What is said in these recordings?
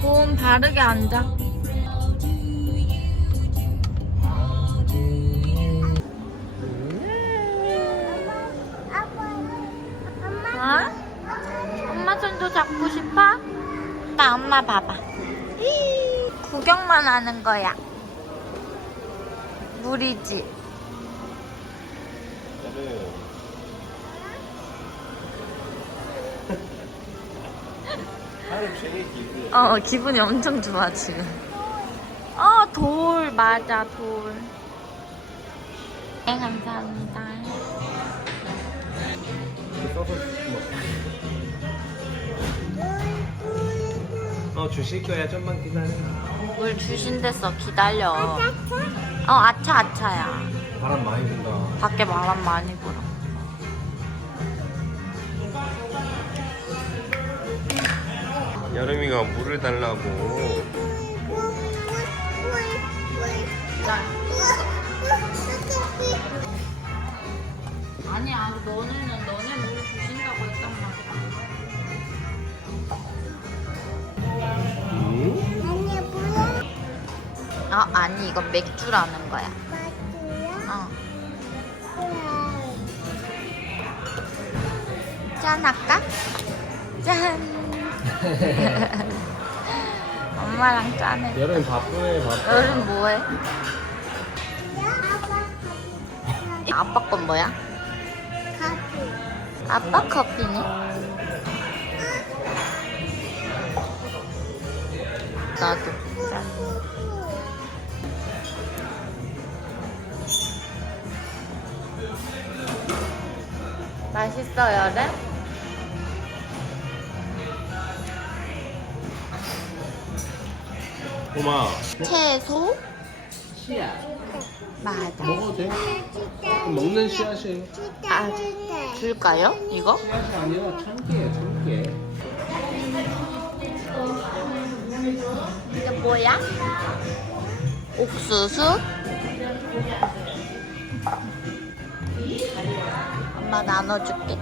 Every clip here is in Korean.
봄 바르게 앉아. 어? 엄마 손도 잡고 싶어? 나 엄마 봐봐. 히, 구경만 하는 거야. 물이지. 하루 종일 기분. 어, 기분이 엄청 좋아, 지금. 어, 돌, 맞아, 돌. 네, 감사합니다. 써서 어 주실 거야 좀만 기다려. 물 주신댔어, 기다려. 어, 아차, 아차야. 바람 많이 분다. 밖에 바람 많이 불어. 여름이가 물을 달라고. 아니야, 너네는 너네 물 주신다고 했단 말이야. 음? 어, 아니, 이건 맥주라는 거야. 어. 짠 할까? 짠. 엄마랑 짠해. 여름 바쁘네 바빠. 여름 뭐해? 아빠 건 뭐야? 아빠 커피니? 나도. 짠. 맛있어, 여름? 고마. 채소? 씨앗 맞아. 먹어도 돼? 먹는 씨앗이 아, 줄까요? 이거? 씨앗이 아니라 참깨야 참깨. 이게 뭐야? 옥수수? 엄마 나눠줄게.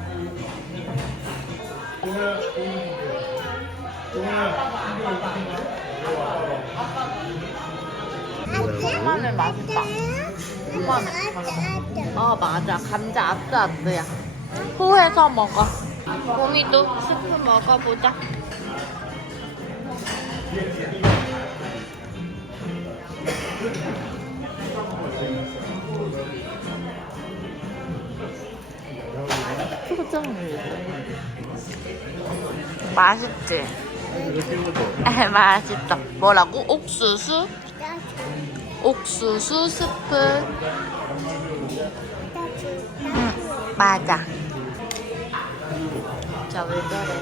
마늘 맛있다. 어 맞아 감자 아뜨아뜨야. 호해서 먹어. 봄이도 스프 먹어보자. 맛있지? 에, 맛있다. 뭐라고? 옥수수? 옥수수 스프. 응, 맞아. 자, 왜 저래?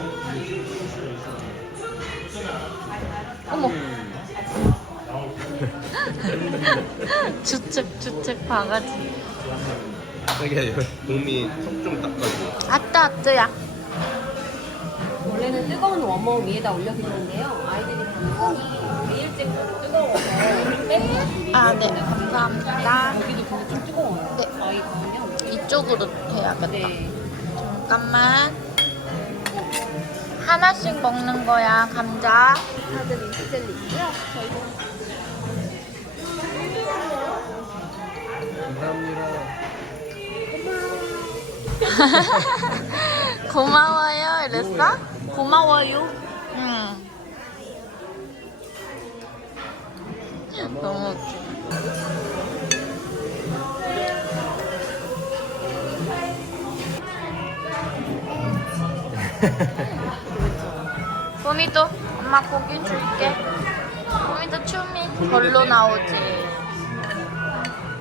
어머. 주책, 주책 바가지. 자기야 봄이 속 좀 닦아줘. 아따, 아뜨야. 원래는 뜨거운 워머 위에다 올려드리는데요. 아이들이 방송이 일찍 뜨거워서 아, 네, 감사합니다. 여기도 근데 좀 뜨거워요. 네. 저희 가면 이쪽으로 해야겠다. 네. 잠깐만. 하나씩 먹는 거야, 감자. 다들 인스텔리 있고요. 저희도 감사합니다. 고마워요, 이랬어? 고마워요. 응. 너무 웃겨. 봄이도 엄마 고기 줄게. 봄이도 춤이 별로 나오지.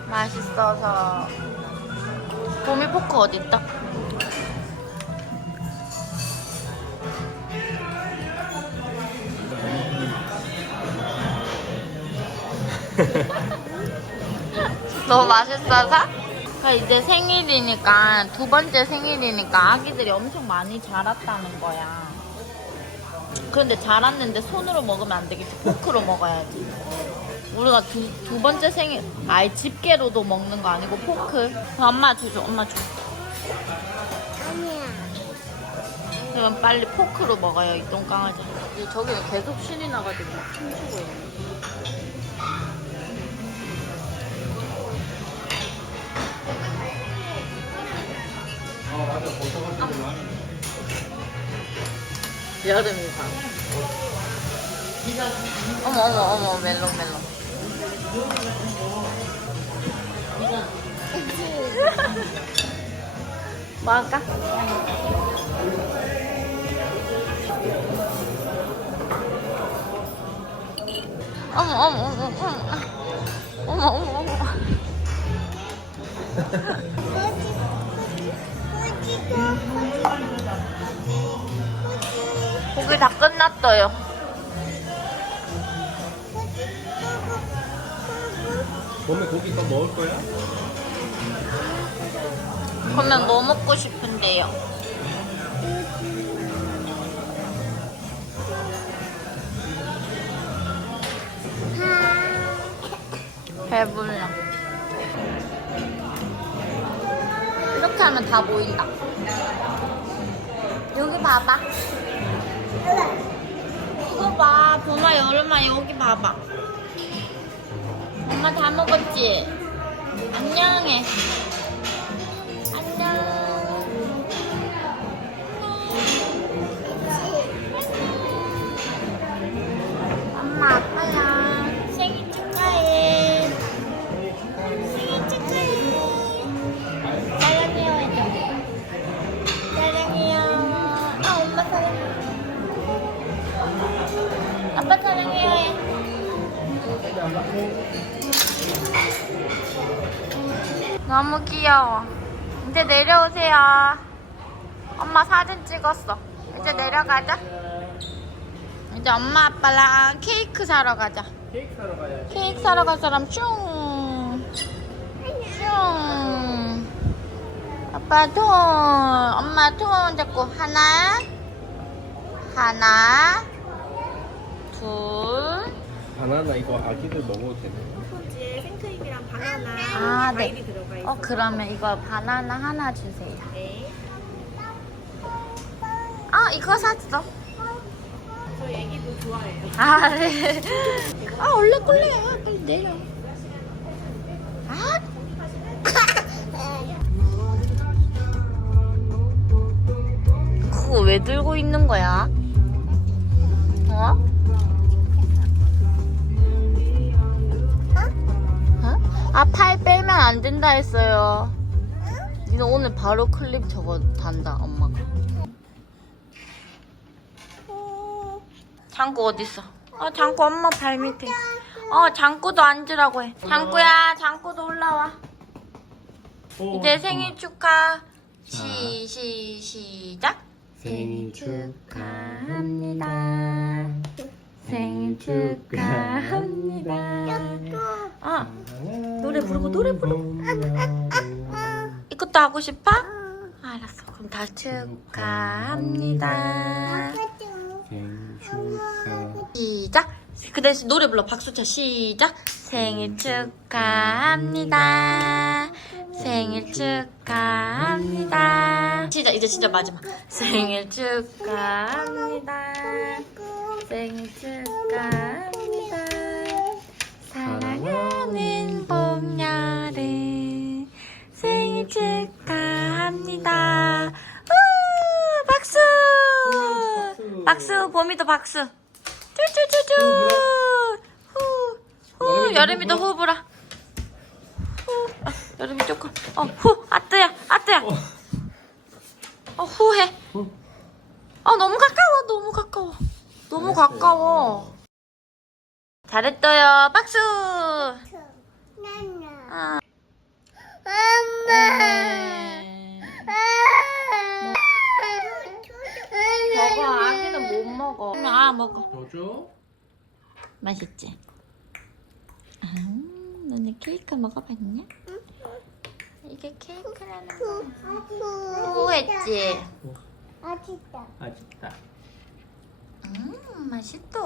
맛있어서. 봄이 포크 어딨다? 너무 맛있어서? 그러니까 이제 생일이니까 두 번째 생일이니까 아기들이 엄청 많이 자랐다는 거야. 그런데 자랐는데 손으로 먹으면 안 되겠지. 포크로 먹어야지. 우리가 두, 두 번째 생일, 아예 집게로도 먹는 거 아니고 포크. 엄마 줘줘, 엄마 줘. 그러면 빨리 포크로 먹어요 이 똥강아지. 이 저기는 계속 신이 나가지고 막 춤추고 있네. 여름이다. 어머 어머 어머 멜롱 멜롱. 뭐 할까? 어머 어머 어머 어머 어머 어머 어머 고기 다 끝났어요. 봄에 고기 또 먹을 거야? 그러면 뭐 먹고 싶은데요? 배불러. 이렇게 하면 다 보인다. 여기 봐봐. 이거 봐. 봄아, 여름아, 여기 봐봐. 엄마 다 먹었지? 안녕해. 안녕. 아빠 사랑해요 해. 너무 귀여워. 이제 내려오세요. 엄마 사진 찍었어. 이제 내려가자. 이제 엄마 아빠랑 케이크 사러 가자. 케이크 사러 가야지. 케이크 사러 갈 사람 슝. 슝. 아빠 돈. 엄마 돈 잡고 하나. 하나. 둘. 바나나 이거 아기들 먹어도 되네. 소지에 생크림이랑 바나나, 아, 네. 과일이 들어가 있어요. 어, 그러면 이거 바나나 하나 주세요. 네. 아, 이거 샀어. 저희 애기도 좋아해요. 아, 네. 아, 원래 꼴레야. 빨리 내려. 아. 그거 왜 들고 있는 거야? 어? 아, 팔 빼면 안 된다 했어요. 니는 오늘 바로 클립 저거 단다, 엄마가. 장구 어딨어? 어, 장구 엄마 발 밑에. 어, 장구도 앉으라고 해. 장구야, 장구도 올라와. 이제 생일 축하. 시, 시, 시작. 생일 축하합니다. 생일 축하합니다. 아, 노래 부르고 노래 부르고. 이것도 하고 싶어? 알았어. 그럼 다 축하합니다. 생일 축하. 시작. 그 대신 노래 불러. 박수 쳐. 시작. 생일 축하합니다. 생일 축하합니다. 시작. 이제 진짜 마지막. 생일 축하합니다. 생일 축하합니다. 사랑하는 봄, 여름. 생일 축하합니다. 우! 박수! 박수! 봄이도 박수! 쭈쭈쭈쭈! 후! 후! 여름이도 후 불어. 후! 아, 여름이 조금. 어, 후! 아뜨야! 아뜨야! 어, 후해. 후. 어, 너무 가까워. 너무 가까워. 너무. 가까워. 잘했어요. 박수! 아. 네. 저거 아기는 못 먹어. 아, 먹어. 더 줘? 맛있지? 아, 너네 케이크 먹어봤냐? 이게 케이크라는 거야. 후했지? 맛있다. 음, 맛있다.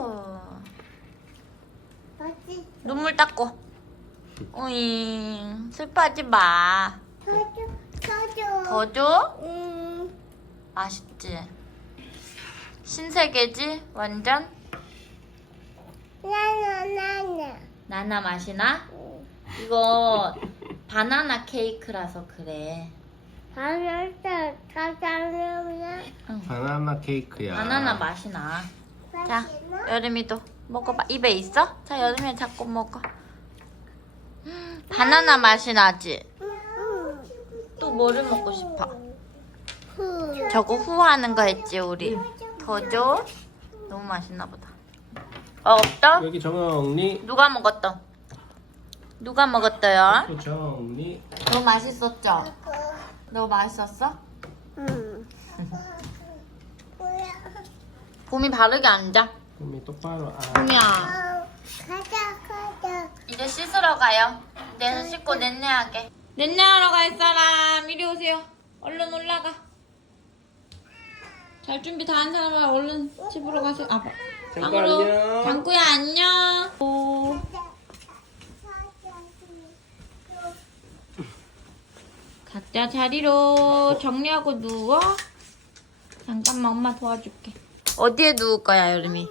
눈물 닦고. 오잉, 슬퍼하지 마. 더 줘? 맛있지? 신세계지 완전 나나 나나. 나나 맛이나? 이거 바나나 케이크라서 그래. 바나나 사장님이야. 바나나 케이크야. 바나나 맛이 나. 자, 여름이도 먹어봐. 입에 있어? 자, 여름이 자꾸 먹어. 음, 바나나 맛이 나지? 또 뭐를 먹고 싶어? 저거 후하는 거 했지 우리. 더 줘? 너무 맛있나 보다. 어, 없다? 여기 정리. 누가 먹었다? 누가 먹었어요? 또 정리. 너무 맛있었죠? 너무 맛있었어? 응. 봄이 바르게 앉아. 봄이 똑바로 아. 봄이야. 가자 가자. 이제 씻으러 가요. 내서 씻고 넷내하게. 넷내하러 갈 사람 이리 오세요. 얼른 올라가. 잘 준비 다 한 사람 얼른 집으로 가세요. 아, 장구. 안녕. 장구야 안녕. 오. 각자 자리로 정리하고 누워. 잠깐만 엄마 도와줄게. 어디에 누울 거야 여름이?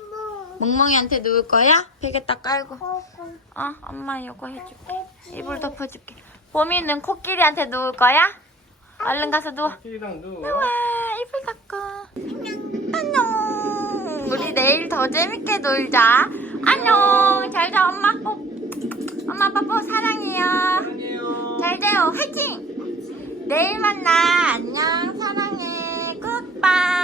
멍멍이한테 누울 거야? 베개 딱 깔고. 어, 엄마 이거 해줄게. 이불 덮어줄게. 봄이는 코끼리한테 누울 거야? 얼른 가서 누워. 피랑 누워. 와, 이불 닦고. 안녕. 우리 내일 더 재밌게 놀자. 안녕. 잘 자, 엄마. 어. 엄마, 아빠, 뽀 사랑해요. 안녕. 잘 자요. 화이팅! 내일 만나. 안녕. 사랑해. 빠